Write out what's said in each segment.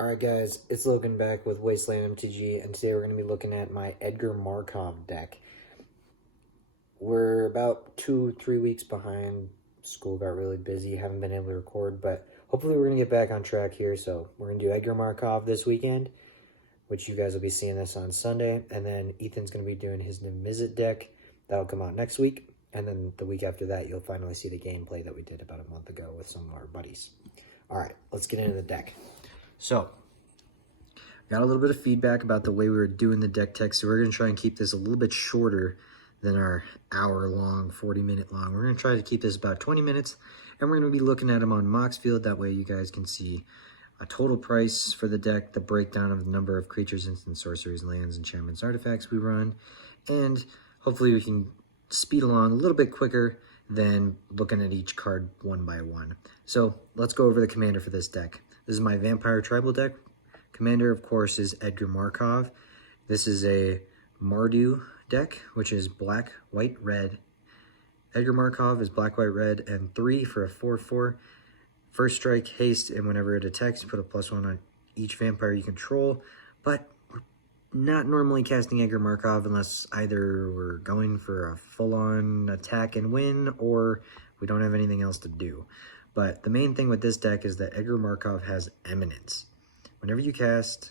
Alright guys, it's Logan back with wastelandMTG, and today we're going to be looking at my Edgar Markov deck. We're about 2-3 weeks behind. School got really busy, haven't been able to record, but hopefully we're going to get back on track here. So we're going to do Edgar Markov this weekend, which you guys will be seeing this on Sunday, and then Ethan's going to be doing his Nimizit deck. That'll come out next week, and then the week after that you'll finally see the gameplay that we did about a month ago with some of our buddies. Alright, let's get into the deck. So, got a little bit of feedback about the way we were doing the deck tech, so we're going to try and keep this a little bit shorter than our hour-long, 40-minute long. We're going to try to keep this about 20 minutes, and we're going to be looking at them on moxfield. That way you guys can see a total price for the deck, the breakdown of the number of creatures, instant sorceries, lands, enchantments, artifacts we run, and hopefully we can speed along a little bit quicker than looking at each card one by one. So let's go over the commander for this deck. This is my Vampire Tribal deck. Commander, of course, is Edgar Markov. This is a Mardu deck, which is black, white, red. Edgar Markov is black, white, red, and 3 for a 4/4. First strike, haste, and whenever it attacks, you put a +1 on each vampire you control. But we're not normally casting Edgar Markov unless either we're going for a full-on attack and win, or we don't have anything else to do. But the main thing with this deck is that Edgar Markov has Eminence. Whenever you cast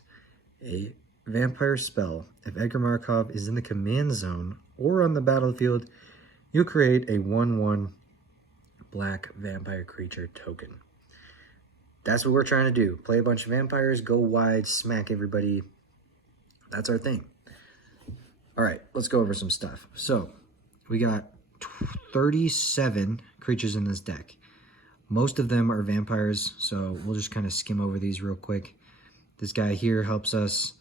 a vampire spell, if Edgar Markov is in the command zone or on the battlefield, you create a 1/1 black vampire creature token. That's what we're trying to do. Play a bunch of vampires, go wide, smack everybody. That's our thing. All right, let's go over some stuff. So we got 37 creatures in this deck. Most of them are vampires, so we'll just kind of skim over these real quick. This guy here helps us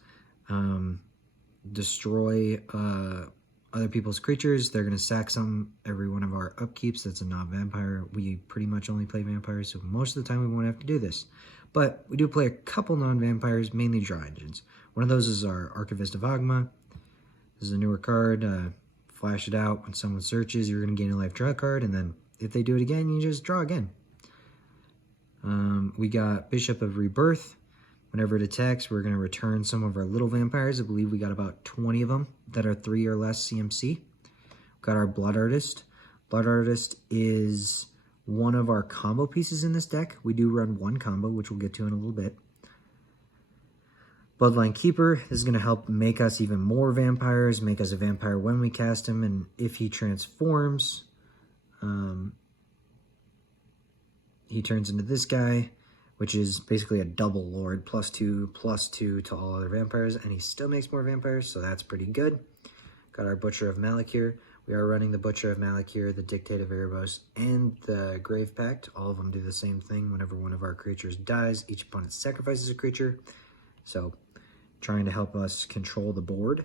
destroy other people's creatures. They're going to sack some every one of our upkeeps. That's a non-vampire. We pretty much only play vampires, so most of the time we won't have to do this. But we do play a couple non-vampires, mainly draw engines. One of those is our Archivist of Agma. This is a newer card. Flash it out. When someone searches, you're going to gain a life draw card, and then if they do it again, you just draw again. We got Bishop of Rebirth. Whenever it attacks, we're going to return some of our little vampires. I believe we got about 20 of them that are 3 or less CMC. We've got our Blood Artist. Blood Artist is one of our combo pieces in this deck. We do run one combo, which we'll get to in a little bit. Bloodline Keeper is going to help make us even more vampires, make us a vampire when we cast him, and if he transforms, he turns into this guy, which is basically a double lord, +2/+2 to all other vampires, and he still makes more vampires, so that's pretty good. Got our Butcher of Malakir. We are running the Butcher of Malakir, the Dictate of Erebos, and the Grave Pact. All of them do the same thing. Whenever one of our creatures dies, each opponent sacrifices a creature, so trying to help us control the board.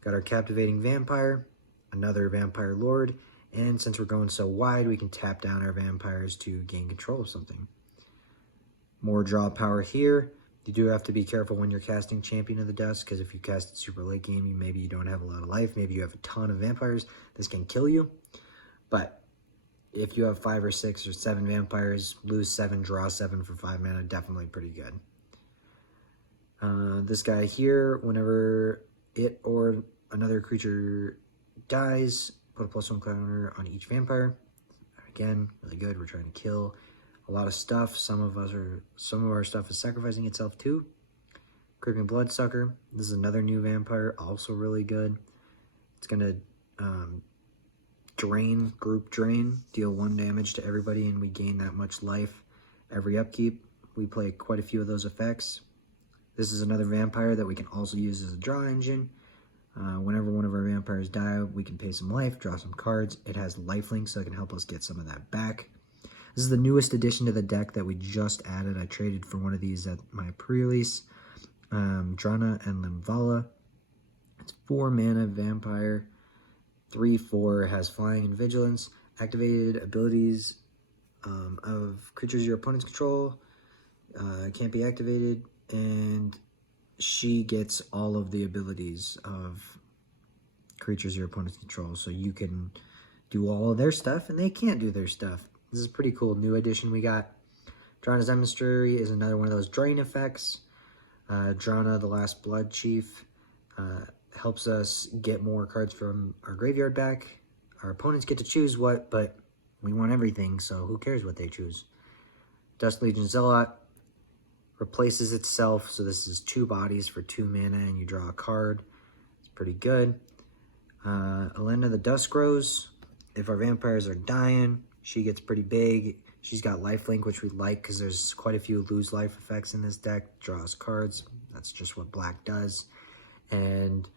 Got our Captivating Vampire, another Vampire Lord, and since we're going so wide, we can tap down our vampires to gain control of something. More draw power here. You do have to be careful when you're casting Champion of the Dusk, because if you cast it super late game, maybe you don't have a lot of life, maybe you have a ton of vampires, this can kill you. But if you have 5 or 6 or 7 vampires, lose 7, draw 7 for 5 mana, definitely pretty good. This guy here, whenever it or another creature dies, put a +1 counter on each vampire. Again, really good. We're trying to kill a lot of stuff. Some of our stuff is sacrificing itself too. Creeping Bloodsucker. This is another new vampire, also really good. It's gonna group drain, deal 1 damage to everybody, and we gain that much life every upkeep. We play quite a few of those effects. This is another vampire that we can also use as a draw engine. Whenever one of our vampires die, we can pay some life, draw some cards. It has lifelink, so it can help us get some of that back. This is the newest addition to the deck that we just added. I traded for one of these at my pre-release. Drana and Limvala. It's 4 mana vampire. 3/4, has flying and vigilance. Activated abilities of creatures your opponents control can't be activated, and she gets all of the abilities of creatures your opponents control, so you can do all of their stuff and they can't do their stuff. This is a pretty cool new addition we got. Drana's Demonstrary is another one of those drain effects. Drana, the Last Blood Chief, helps us get more cards from our graveyard back. Our opponents get to choose what, but we want everything, so who cares what they choose. Dust Legion Zealot replaces itself, so this is 2 bodies for 2 mana, and you draw a card. It's pretty good. Elena the Dusk Rose. If our vampires are dying, she gets pretty big. She's got lifelink, which we like because there's quite a few lose life effects in this deck. Draws cards. That's just what black does. And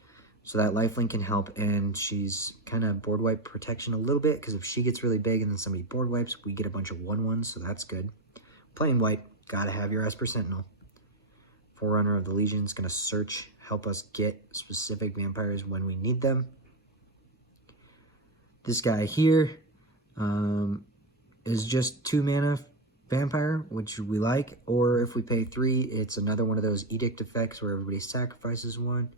so that lifelink can help, and she's kind of board wipe protection a little bit because if she gets really big and then somebody board wipes, we get a bunch of 1/1s, so that's good. Playing white, gotta have your Esper Sentinel. Forerunner of the Legion is going to search, help us get specific vampires when we need them. This guy here is just 2 mana vampire, which we like. Or if we pay 3, it's another one of those edict effects where everybody sacrifices 1.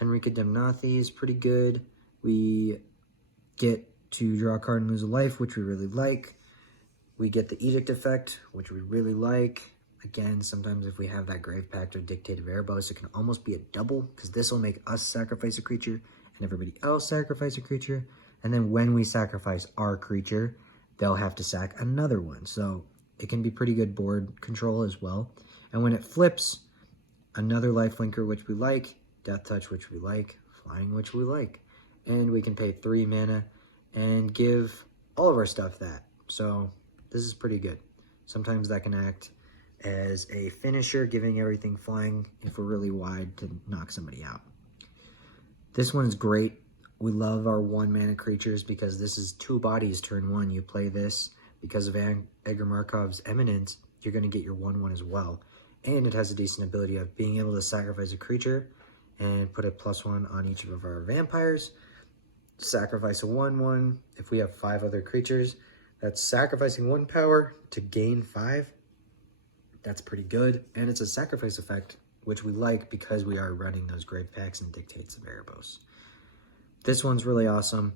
Henrika Demnathi is pretty good. We get to draw a card and lose a life, which we really like. We get the edict effect, which we really like. Again, sometimes if we have that Grave Pact or Dictate of Erebos, it can almost be a double, because this will make us sacrifice a creature and everybody else sacrifice a creature. And then when we sacrifice our creature, they'll have to sack another one. So it can be pretty good board control as well. And when it flips, another lifelinker, which we like, Death Touch, which we like, Flying, which we like. And we can pay 3 mana and give all of our stuff that. So this is pretty good. Sometimes that can act as a finisher, giving everything flying if we're really wide to knock somebody out. This one's great. We love our 1 mana creatures because this is 2 bodies turn 1. You play this because of Edgar Markov's Eminence, you're going to get your 1/1 as well. And it has a decent ability of being able to sacrifice a creature and put a +1 on each of our vampires. Sacrifice a 1/1. If we have 5 other creatures, that's sacrificing 1 power to gain 5. That's pretty good. And it's a sacrifice effect, which we like because we are running those Grave Pacts and Dictates of Erebos. This one's really awesome.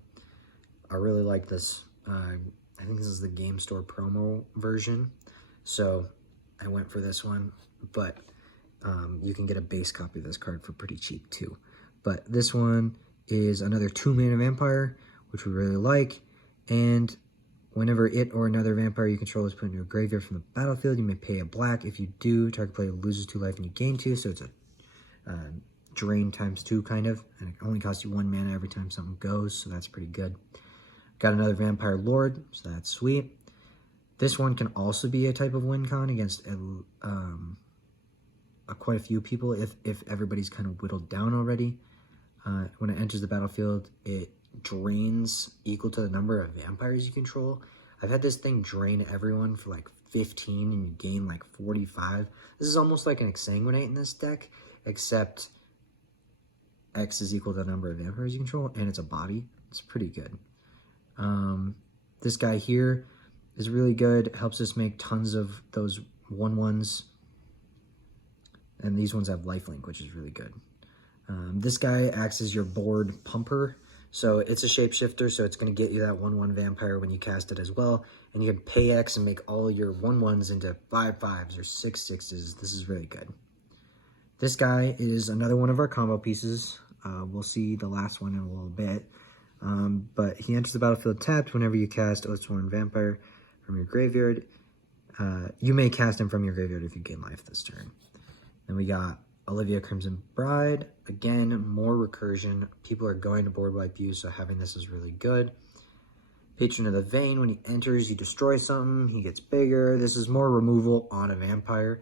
I really like this. I think this is the Game Store promo version. So I went for this one. But you can get a base copy of this card for pretty cheap too. But this one is another 2 mana vampire, which we really like. And whenever it or another vampire you control is put into a graveyard from the battlefield, you may pay a black. If you do, target player loses 2 life and you gain 2. So it's a drain ×2 kind of. And it only costs you 1 mana every time something goes. So that's pretty good. Got another Vampire Lord, so that's sweet. This one can also be a type of win con against quite a few people if everybody's kind of whittled down already. When it enters the battlefield, it drains equal to the number of vampires you control. I've had this thing drain everyone for like 15 and you gain like 45. This is almost like an Exsanguinate in this deck, except X is equal to the number of vampires you control, and it's a body. It's pretty good. This guy here is really good. Helps us make tons of those 1/1s. And these ones have lifelink, which is really good. This guy acts as your board pumper. So it's a shapeshifter, so it's going to get you that 1/1 vampire when you cast it as well. And you can pay X and make all your 1/1s into 5/5s or 6/6s. This is really good. This guy is another one of our combo pieces. We'll see the last one in a little bit. But he enters the battlefield tapped whenever you cast Oathsworn Vampire from your graveyard. You may cast him from your graveyard if you gain life this turn. Then we got Olivia Crimson Bride. Again, more recursion. People are going to board wipe you, so having this is really good. Patron of the Vein. When he enters, you destroy something. He gets bigger. This is more removal on a vampire.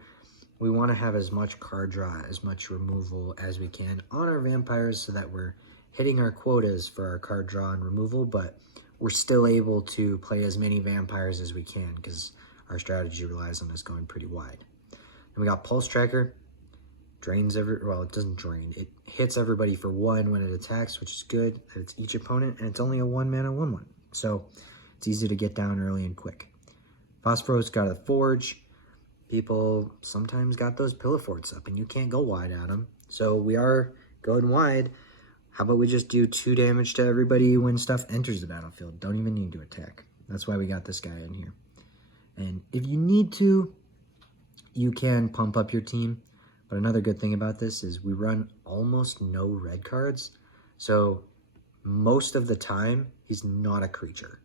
We want to have as much card draw, as much removal as we can on our vampires so that we're hitting our quotas for our card draw and removal, but we're still able to play as many vampires as we can because our strategy relies on us going pretty wide. And we got Pulse Tracker. Drains well, it doesn't drain. It hits everybody for 1 when it attacks, which is good. It's each opponent, and it's only a 1 mana 1/1. So it's easy to get down early and quick. Phosphoros got a Forge. People sometimes got those Pillar Forts up, and you can't go wide at them. So we are going wide. How about we just do 2 damage to everybody when stuff enters the battlefield? Don't even need to attack. That's why we got this guy in here. And if you need to, you can pump up your team. But another good thing about this is we run almost no red cards. So most of the time, he's not a creature.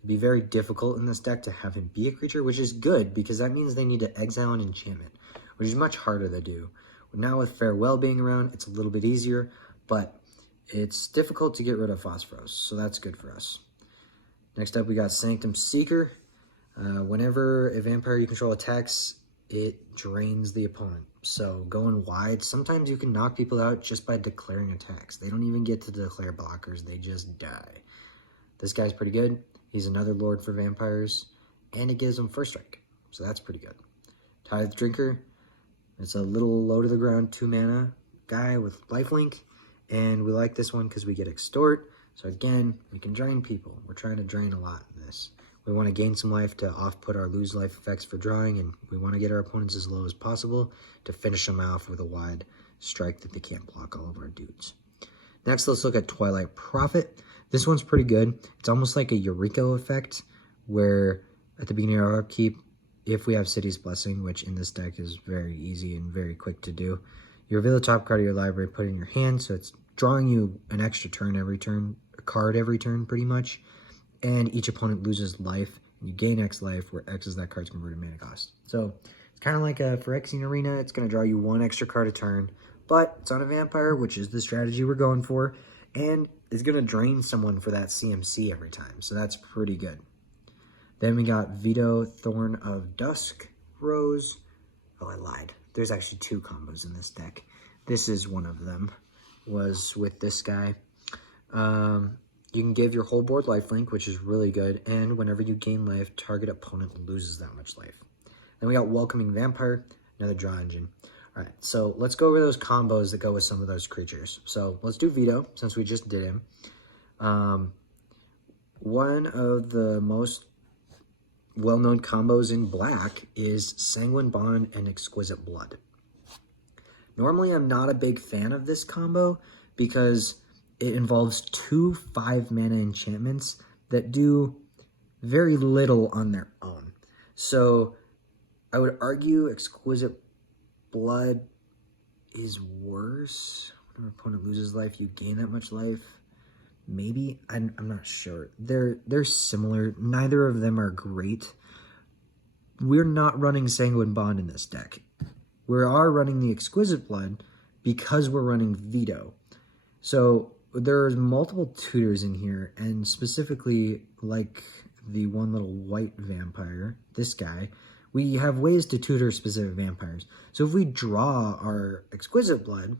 It'd be very difficult in this deck to have him be a creature, which is good because that means they need to exile an enchantment, which is much harder to do. Now with Farewell being around, it's a little bit easier, but it's difficult to get rid of Phosphorus, so that's good for us. Next up, we got Sanctum Seeker. Whenever a vampire you control attacks, it drains the opponent. So going wide, sometimes you can knock people out just by declaring attacks. They don't even get to declare blockers, they just die. This guy's pretty good. He's another Lord for vampires, and it gives them first strike, so that's pretty good. Tithe Drinker, it's a little low to the ground 2 mana guy with lifelink, and we like this one because we get Extort. So again, we can drain people. We're trying to drain a lot in this. We want to gain some life to off-put our lose life effects for drawing, and we want to get our opponents as low as possible to finish them off with a wide strike that they can't block all of our dudes. Next, let's look at Twilight Prophet. This one's pretty good. It's almost like a Eureka effect, where at the beginning of our upkeep, if we have City's Blessing, which in this deck is very easy and very quick to do, you reveal the top card of your library, put it in your hand, so it's drawing you an extra turn every turn, a card every turn pretty much, and each opponent loses life, and you gain X life, where X is that card's converted mana cost. So it's kind of like a Phyrexian Arena. It's going to draw you 1 extra card a turn, but it's on a vampire, which is the strategy we're going for, and it's going to drain someone for that CMC every time, so that's pretty good. Then we got Vito, Thorn of Dusk, Rose. Oh, I lied. There's actually 2 combos in this deck. This is one of them, was with this guy. You can give your whole board lifelink, which is really good, and whenever you gain life, target opponent loses that much life. Then we got Welcoming Vampire, another draw engine. All right, so let's go over those combos that go with some of those creatures. So let's do Vito, since we just did him. One of the most well-known combos in black is Sanguine Bond and Exquisite Blood. Normally, I'm not a big fan of this combo because it involves 2 5-mana enchantments that do very little on their own. So I would argue Exquisite Blood is worse. When an opponent loses life, you gain that much life. Maybe, I'm not sure. They're similar. Neither of them are great. We're not running Sanguine Bond in this deck. We are running the Exquisite Blood because we're running Vito. So there's multiple tutors in here, and specifically like the one little white vampire, this guy, we have ways to tutor specific vampires. So if we draw our Exquisite Blood,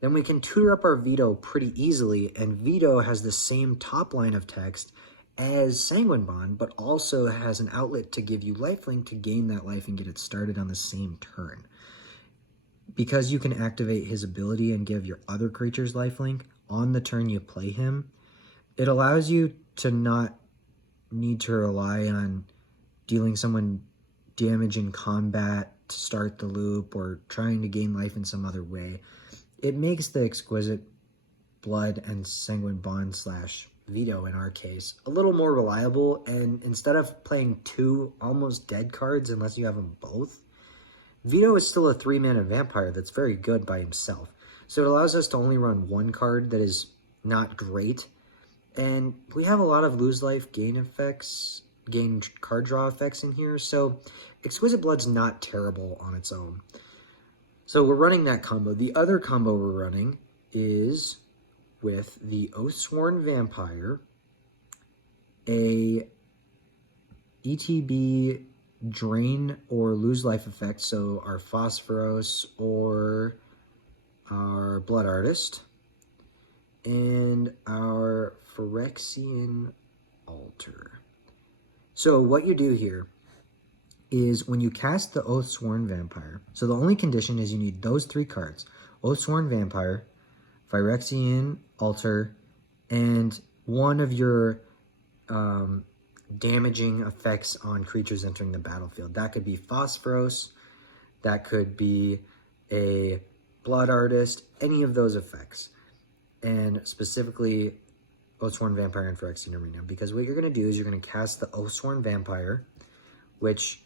then we can tutor up our Vito pretty easily, and Vito has the same top line of text as Sanguine Bond, but also has an outlet to give you lifelink to gain that life and get it started on the same turn. Because you can activate his ability and give your other creatures lifelink on the turn you play him, it allows you to not need to rely on dealing someone damage in combat to start the loop or trying to gain life in some other way. It makes the Exquisite Blood and Sanguine Bond / Vito, in our case, a little more reliable, and instead of playing 2 almost dead cards unless you have them both, Vito is still a 3-mana vampire that's very good by himself. So it allows us to only run 1 card that is not great, and we have a lot of lose life gain effects, gain card draw effects in here, so Exquisite Blood's not terrible on its own. So we're running that combo. The other combo we're running is with the Oathsworn Vampire, a ETB drain or lose life effect, so our Phosphorus or our Blood Artist, and our Phyrexian Altar. So what you do here is when you cast the Oathsworn Vampire, so the only condition is you need those 3 cards, Oathsworn Vampire, Phyrexian Altar, and one of your damaging effects on creatures entering the battlefield. That could be Phosphorus, that could be a Blood Artist, any of those effects. And specifically Oathsworn Vampire and Phyrexian Arena, because what you're going to do is you're going to cast the Oathsworn Vampire, which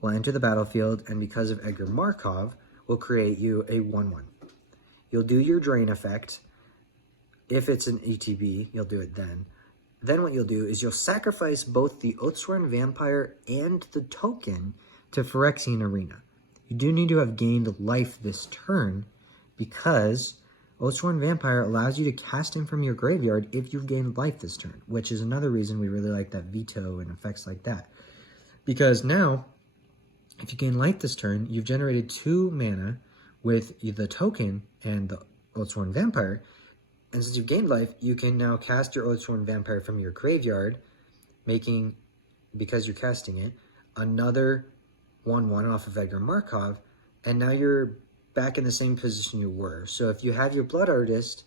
will enter the battlefield, and because of Edgar Markov, will create you a 1/1. You'll do your drain effect. If it's an ETB, you'll do it then. Then what you'll do is you'll sacrifice both the Oathsworn Vampire and the token to Phyrexian Arena. You do need to have gained life this turn because Oathsworn Vampire allows you to cast him from your graveyard if you've gained life this turn, which is another reason we really like that veto and effects like that. Because now, if you gain life this turn, you've generated 2 mana with the token and the Oathsworn Vampire, and since you've gained life, you can now cast your Oathsworn Vampire from your graveyard, making, because you're casting it, another 1/1 off of Edgar Markov, and now you're back in the same position you were. So if you have your Blood Artist,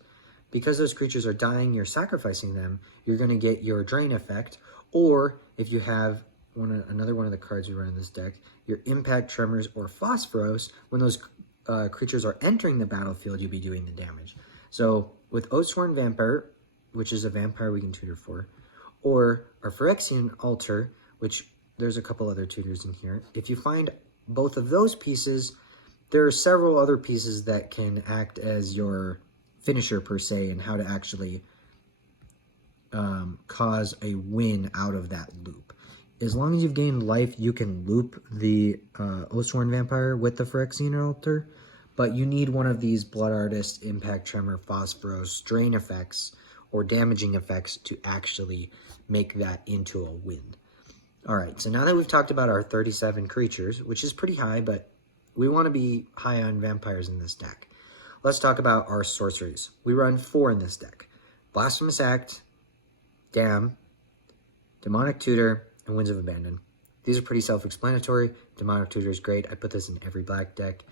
because those creatures are dying, you're sacrificing them, you're going to get your drain effect. Or if you have another one of the cards we run in this deck, your Impact, Tremors, or Phosphoros, when those creatures are entering the battlefield, you'll be doing the damage. So with Oathsworn Vampire, which is a vampire we can tutor for, or our Phyrexian Altar, which there's a couple other tutors in here. If you find both of those pieces, there are several other pieces that can act as your finisher per se, and how to actually cause a win out of that loop. As long as you've gained life, you can loop the Oathsworn Vampire with the Phyrexian Altar, but you need one of these Blood Artist, Impact, Tremor, Phosphoros, Drain effects, or damaging effects to actually make that into a win. Alright, so now that we've talked about our 37 creatures, which is pretty high, but we want to be high on vampires in this deck. Let's talk about our sorceries. We run 4 in this deck. Blasphemous Act, Dam, Demonic Tutor, and Winds of Abandon. These are pretty self-explanatory. Demonic Tutor is great. I put this in every black deck.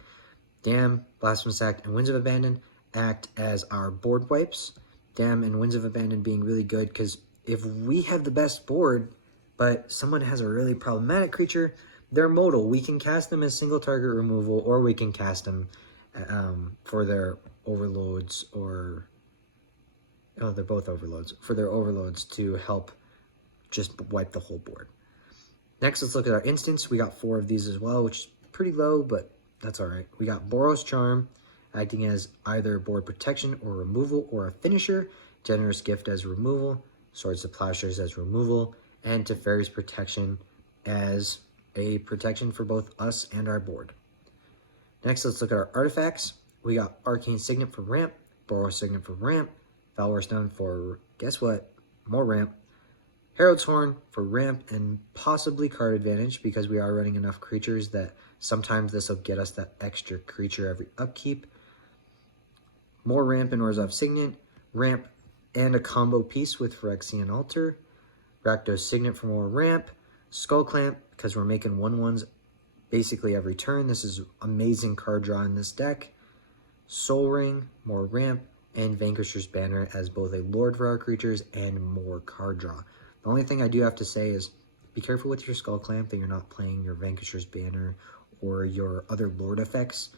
Dam, Blasphemous Act, and Winds of Abandon act as our board wipes. Dam and Winds of Abandon being really good because if we have the best board, but someone has a really problematic creature, they're modal. We can cast them as single target removal, or we can cast them for their overloads, or... oh, they're both overloads. For their overloads to help just wipe the whole board. Next, let's look at our instants. We got 4 of these as well, which is pretty low, but that's all right. We got Boros Charm, acting as either board protection or removal, or a finisher. Generous Gift as removal. Swords to Plowshares as removal. And Teferi's Protection as a protection for both us and our board. Next, let's look at our artifacts. We got Arcane Signet for ramp, Boros Signet for ramp, Valor Stone for, guess what, more ramp, Herald's Horn for ramp and possibly card advantage because we are running enough creatures that sometimes this will get us that extra creature every upkeep. More ramp in Orzhov Signet, ramp and a combo piece with Phyrexian Altar, Rakdos Signet for more ramp, Skull Clamp because we're making 1/1s basically every turn. This is amazing card draw in this deck. Soul Ring, more ramp, and Vanquisher's Banner as both a lord for our creatures and more card draw. The only thing I do have to say is be careful with your Skull Clamp that you're not playing your Vanquisher's Banner or your other lord effects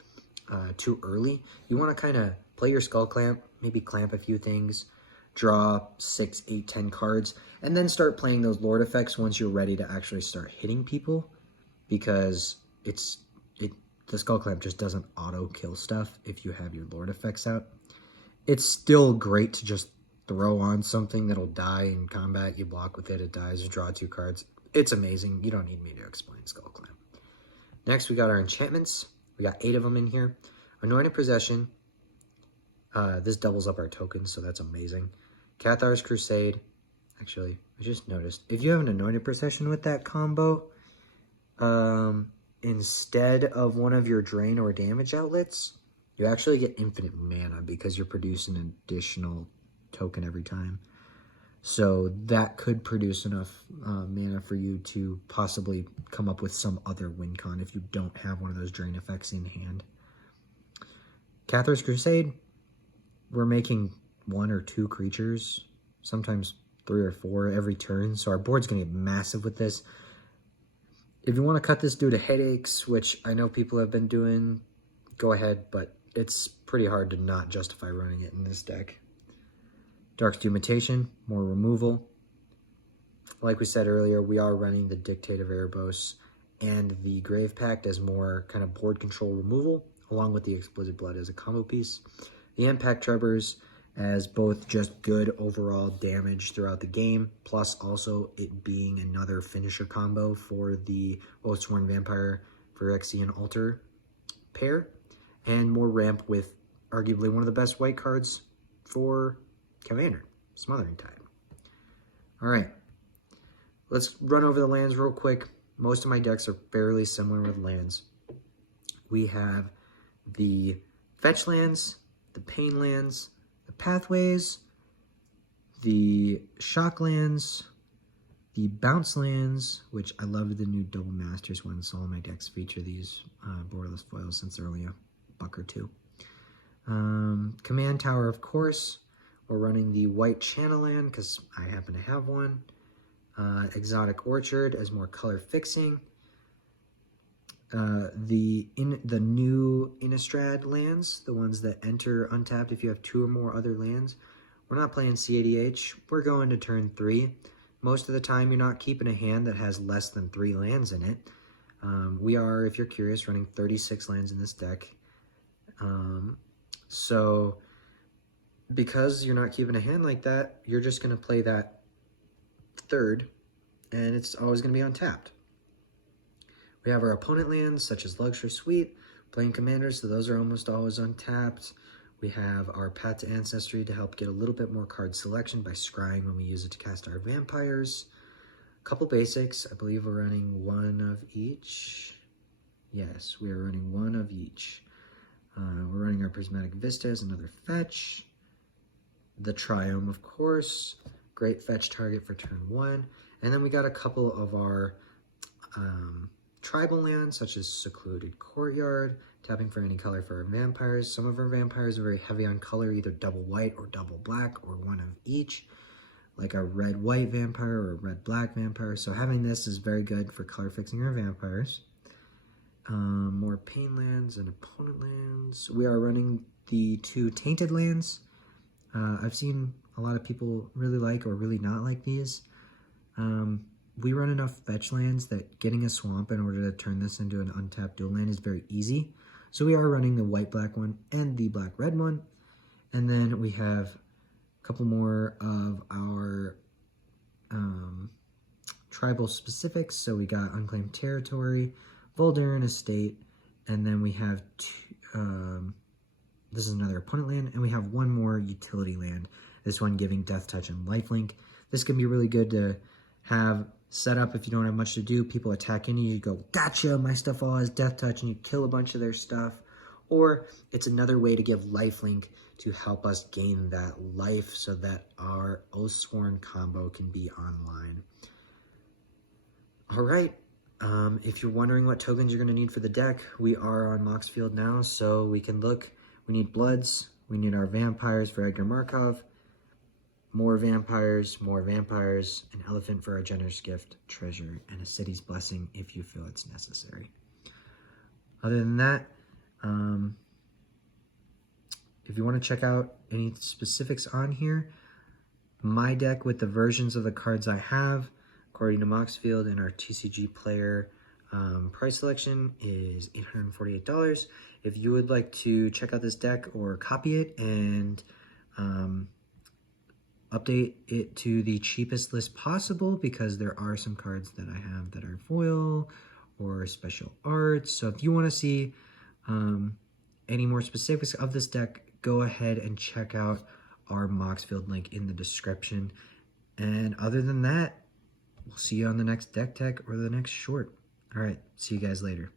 too early. You want to kind of play your Skull Clamp, maybe clamp a few things, draw 6, 8, 10 cards, and then start playing those lord effects once you're ready to actually start hitting people, because the Skull Clamp just doesn't auto kill stuff if you have your lord effects out. It's still great to just throw on something that'll die in combat. You block with it, it dies, you draw 2 cards. It's amazing. You don't need me to explain Skull Clamp. Next, we got our enchantments. We got 8 of them in here. Anointed Possession. This doubles up our tokens, so that's amazing. Cathar's Crusade. Actually, I just noticed, if you have an Anointed Possession with that combo, instead of one of your drain or damage outlets, you actually get infinite mana because you're producing an additional token every time. So that could produce enough mana for you to possibly come up with some other win con if you don't have one of those drain effects in hand. Cathar's Crusade, we're making 1 or 2 creatures, sometimes 3 or 4 every turn, so our board's going to get massive with this. If you want to cut this due to headaches, which I know people have been doing, go ahead, but it's pretty hard to not justify running it in this deck. Dark's Mutation, more removal. Like we said earlier, we are running the Dictate of Erebos and the Grave Pact as more kind of board control removal, along with the Explicit Blood as a combo piece. The Impact Trebors as both just good overall damage throughout the game, plus also it being another finisher combo for the Oathsworn Vampire Phyrexian Altar pair, and more ramp with arguably one of the best white cards for Commander, Smothering Tide. All right, let's run over the lands real quick. Most of my decks are fairly similar with lands. We have the fetch lands, the pain lands, the pathways, the shock lands, the bounce lands, which I love the new Double Masters ones, so all my decks feature these borderless foils since they're only $1 or $2. Command Tower, of course. We're running the white channel land because I happen to have one. Exotic Orchard as more color fixing. The new Innistrad lands, the ones that enter untapped if you have 2 or more other lands. We're not playing CADH. We're going to turn 3. Most of the time, you're not keeping a hand that has less than 3 lands in it. We are, if you're curious, running 36 lands in this deck. So, because you're not keeping a hand like that, you're just going to play that 3rd, and it's always going to be untapped. We have our opponent lands, such as Luxury Suite, playing Commanders, so those are almost always untapped. We have our Path to Ancestry to help get a little bit more card selection by scrying when we use it to cast our vampires. A couple basics. I believe we're running 1 of each. Yes, we are running 1 of each. We're running our Prismatic Vista as another fetch. The Triome, of course. Great fetch target for turn 1. And then we got a couple of our tribal lands, such as Secluded Courtyard, tapping for any color for our vampires. Some of our vampires are very heavy on color, either double white or double black, or 1 of each, like a red-white vampire or a red-black vampire. So having this is very good for color fixing our vampires. More pain lands and opponent lands. We are running the 2 tainted lands. I've seen a lot of people really like or really not like these. We run enough fetch lands that getting a swamp in order to turn this into an untapped dual land is very easy. So we are running the white-black one and the black-red one. And then we have a couple more of our tribal specifics. So we got Unclaimed Territory, Voldaren Estate, and then we have this is another opponent land, and we have 1 more utility land. This one giving Death Touch and Lifelink. This can be really good to have set up if you don't have much to do. People attack in you go, gotcha, my stuff all has Death Touch, and you kill a bunch of their stuff. Or it's another way to give Lifelink to help us gain that life so that our Oathsworn combo can be online. All right. If you're wondering what tokens you're going to need for the deck, we are on Moxfield now, so we can look. We need Bloods. We need our Vampires for Edgar Markov. More Vampires, an Elephant for our Generous Gift, Treasure, and a City's Blessing if you feel it's necessary. Other than that, if you want to check out any specifics on here, my deck with the versions of the cards I have, according to Moxfield and our TCG player price selection, is $848. If you would like to check out this deck or copy it and update it to the cheapest list possible, because there are some cards that I have that are foil or special art. So if you want to see any more specifics of this deck, go ahead and check out our Moxfield link in the description. And other than that, we'll see you on the next deck tech or the next short. All right, see you guys later.